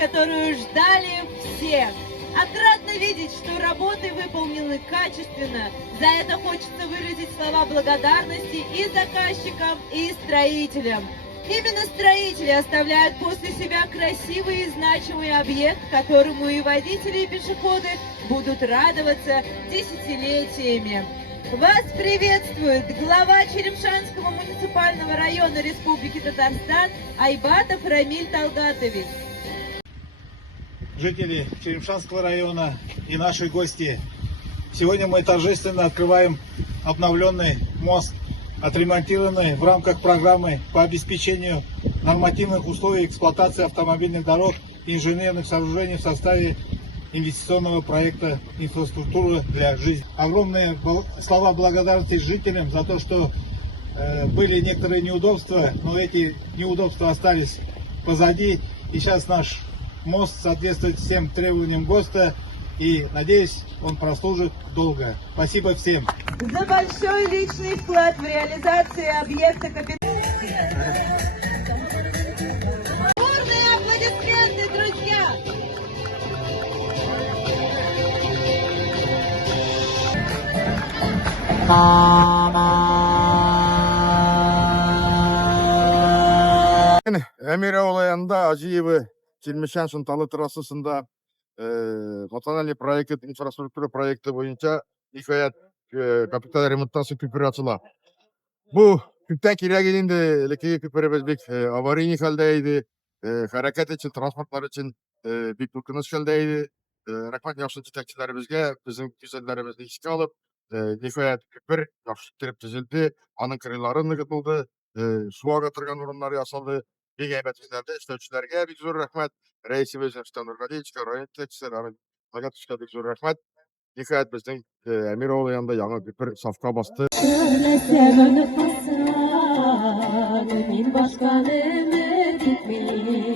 которую ждали все. Отрадно видеть, что работы выполнены качественно. За это хочется выразить слова благодарности и заказчикам, и строителям. Именно строители оставляют после себя красивый и значимый объект, которому и водители, и пешеходы будут радоваться десятилетиями. Вас приветствует глава Черемшанского муниципального района Республики Татарстан Айбатов Рамиль Талгатович. Жители Черемшанского района и наши гости. Сегодня мы торжественно открываем обновленный мост, отремонтированный в рамках программы по обеспечению нормативных условий эксплуатации автомобильных дорог и инженерных сооружений в составе инвестиционного проекта «Инфраструктура для жизни». Огромные слова благодарности жителям за то, что были некоторые неудобства, но эти неудобства остались позади. И сейчас наш мост соответствует всем требованиям ГОСТа, и, надеюсь, он прослужит долго. Спасибо всем. За большой личный вклад в реализацию объекта Бурные аплодисменты, друзья! Эмир ауылында Ажиевы Черемшан Шынталы трассасында национальный проект инфраструктура проекты боюнча ниһаят капиталь ремонттасы көпір ачыла. Бу күптән кирәк инде, леки көпіребез бик аварийный хәлдә иде, хәрәкәт өчен, транспортлар өчен бик куркыныч хәлдә иде. Рәхмәт яхшы җитәкчеләребезгә, безнең күзәтләребезне искә алып, ниһаят көпір яхшы итеп төзелде, аның кырыйлары ныгытылды, су ага торган урыннар ясалды. Бик әйбәт эшләрдә эшләүчеләргә бик зур рәхмәт. Рәисебез Рөстәм Нургалиевичкә, район җитәкчеләре Талгатовичка бик зур рәхмәт. Ниһаят безнең Әмир авылы янында яңа көпер сафка басты. Мин башка ümit etmeyim.